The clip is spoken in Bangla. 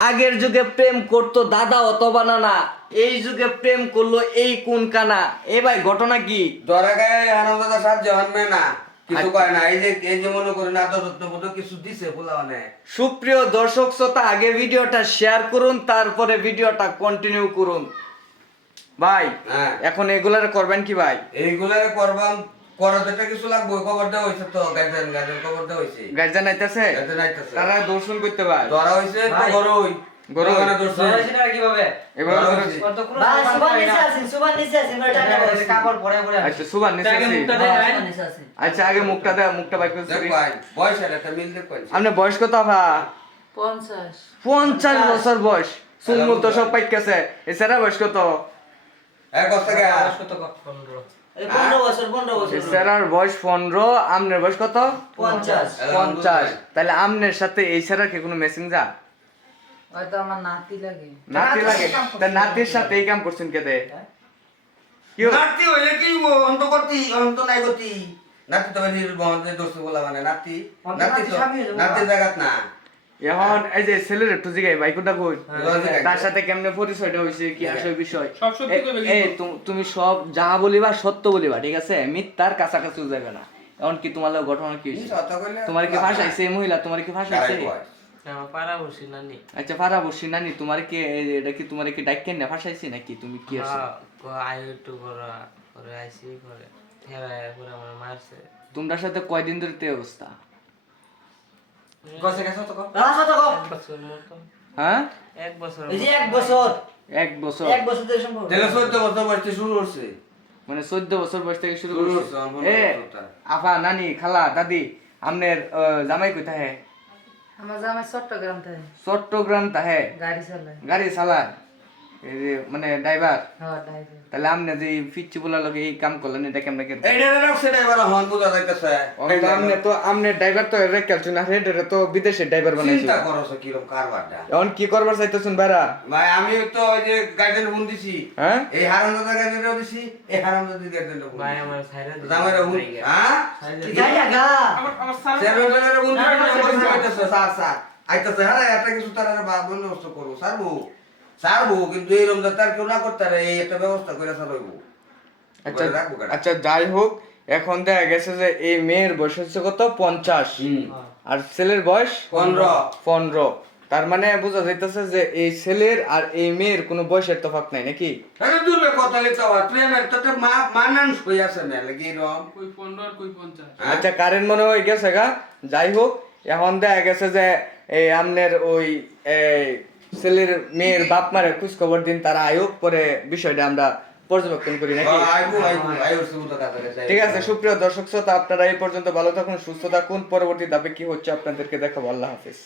আগের যুগে প্রেম করতো দাদা অথবা নানা, এই যুগে প্রেম করলো এই কোন কানা। এ ভাই ঘটনা কি? ধরা গায়ে আনন্দ সাহায্য হয় না, কিছু আচ্ছা। কয় না। এই যে মনে করেন আদর যত্ন মতো কিছু দিছে বলা মানে। সুপ্রিয় দর্শক শ্রোতা, আগে ভিডিওটা শেয়ার করুন, তারপরে ভিডিওটা কন্টিনিউ করুন। ভাই হ্যাঁ, এখন এগুলার করবেন কি ভাই? এইগুলারে করবাম, করাতে কিছু লাগবে। খবর দেওয়া হয়েছে তো, গার্জেন খবর দেওয়া হয়েছে। গার্জেন আইতাছে, গার্জেন আইতাছে, তারা দর্শন করতে ভাই। ধরা হয়েছে তো গরুই গরুই। মানে ধরছে। কিভাবে এবার ধরা ধরো- হয়েছে। ভাই সুবান নিচে আছেন, সুবান নিচে আছেন, ওটা কাপড় পরে পরে আচ্ছা সুবান নিচে আগে আছি। মুখটা দেখায় নিচে আছেন। আচ্ছা আগে মুখটা দে, মুখটা বাইক করে দেখ ভাই, বয়সের একটা মিল দেখ পাইছে। আপনি বয়স কত আপা? 50 50 বছর বয়স। চুলমুল তো সব পাইকাছে। এছাড়া বয়স কত? এক বছর গা কত 15 এই 15 বছর 15 বছর এছাড়ার বয়স 15, আমনের বয়স কত? 50 50। তাহলে আমনের সাথে এই ছাড়া কি কোনো মেসিং যা? হয়তো আমার নাতি লাগে। নাতি লাগে। তা নাতির সাথে এই কাম করছেন কেতে? কি হলো? নাতি হইলে কি অন্ত করতি, অন্ত নাই গতি। নাতি তো বাড়ির বন্ধে দোস্ত বলা মানে নাতি, নাতি তো নাতি জায়গাত না। এখন এই যে ছেলের একটু জিগাই বাইকুটা কই? হ্যাঁ। তার সাথে কেমনে পরিচয়টা হইছে, কি আসল বিষয়? সব সত্যি কইবে এই তুমি সব যা বলিবা সত্য বলিবা, ঠিক আছে? মিথ্যার কাছাকাছি যাবে না। এখন কি তোমার লগে ঘটনা কি হইছে? সত্য কইলে তোমার কি ভাষাইছে এই মহিলা? তোমার কি ভাষাইছে? গায়ে বয়। আমার পাড়া বসি নানি। আচ্ছা পারা বসি নানি, তোমার কি এটা কি তোমার কি ডাইকেন না ভাষাইছে নাকি? তুমি কি আছে? আই একটু করা করে আইসি করে হেরায় পুরো আমার মারছে। তোমার সাথে কয়দিন ধরে তে অবস্থা? গছে গেছে তো কো রাসা তো কো এক বছর মতো। হ্যাঁ, এক বছর এই যে এক বছর এক বছর। ধরে সম্ভব তেলে 14 বছর বয়সে শুরু করছে। মানে 14 বছর বয়স থেকে শুরু শুরু করছে। করছে, আমার এ বছরটা। আপা, নানি, খালা, দাদি, আমনের জামাই কোথায় হ্যাঁ? আমার জামাই চট্টগ্রাম থেকে চট্টগ্রাম তাহে গাড়ি চালায়। গাড়ি চালায়, এই যে মানে ড্রাইভার। হ্যাঁ ড্রাইভার। তাহলে আমনে যে পিচ্চি বলা লগে এই কাম করলেন, এটা কেমনে কেন? এইটা রাখছে ড্রাইভার হন বুঝা যাইতেছে। আমনে তো আমনে ড্রাইভার তো এর ক্যালচুন না, হেডরে তো বিদেশে ড্রাইভার বানাইছে। চিন্তা করছ কিরকম কারবারটা। এখন কি করবার চাইতেছেন ভাইরা? ভাই আমি তো ওই যে গার্জেন ফোন দিছি, হ্যাঁ, এই হারামজাদা গার্জেনও দিছি, এই হারামজাদি গার্জেনও ফোন ভাই দিছি। আমার ছাইরা দিছে। জামাইরা ফোন, হ্যাঁ? গাড়ি গা আমার স্যার সেরোটারে ফোন দিছি, আইতাছে স্যার আইতাছে। হ্যাঁ একটা কিছু তারা বন্দোবস্ত করবো সারবো, কিন্তু এই রমজান তার কেউ না করতে পারে, এই একটা ব্যবস্থা করে সারবো। আচ্ছা রাখবো কেন? আচ্ছা যাই হোক, এখন দেখা গেছে যে এই মেয়ের বয়স হচ্ছে কত? 50। আর ছেলের বয়স 15। তার মানে বোঝা যাইতেছে যে এই ছেলের আর এই মেয়ের কোনো বয়সের তফাৎ নাই নাকি? আরে দূরে কথা লিখতে হয়, প্রেমের তো একটা মানানস হয়ে আছে না লাগি এরকম। কই 15 আর কই 50। আচ্ছা কারেন্ট মনে হয় গেছে গা। যাই হোক, এখন দেখা গেছে যে এই আমনের ওই এই ছেলের মেয়ের বাপ মারে খোঁজ খবর দিন, তারা আয়োগ পরে বিষয়টা আমরা পর্যবেক্ষণ করি নাকি? আইবো সুবিধা কাছে। ঠিক আছে সুপ্রিয় দর্শক শ্রোতা, আপনারা এই পর্যন্ত ভালো থাকুন, সুস্থ থাকুন। পরবর্তী ধাপে কি হচ্ছে আপনাদেরকে দেখাবো। আল্লাহ হাফিজ।